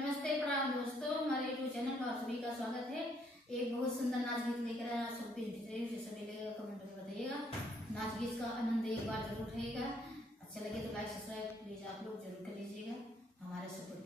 नमस्ते प्रणाम दोस्तों, हमारे यूट्यूब चैनल पर आप सभी का स्वागत है। एक बहुत सुंदर नाच गीत लेकर आए, आप सबके सभी लेकर कमेंट में बताइएगा। नाच गीत का आनंद एक बार जरूर उठाइएगा। अच्छा लगे तो लाइक सब्सक्राइब प्लीज आप लोग जरूर कर लीजिएगा, हमारे सपोर्ट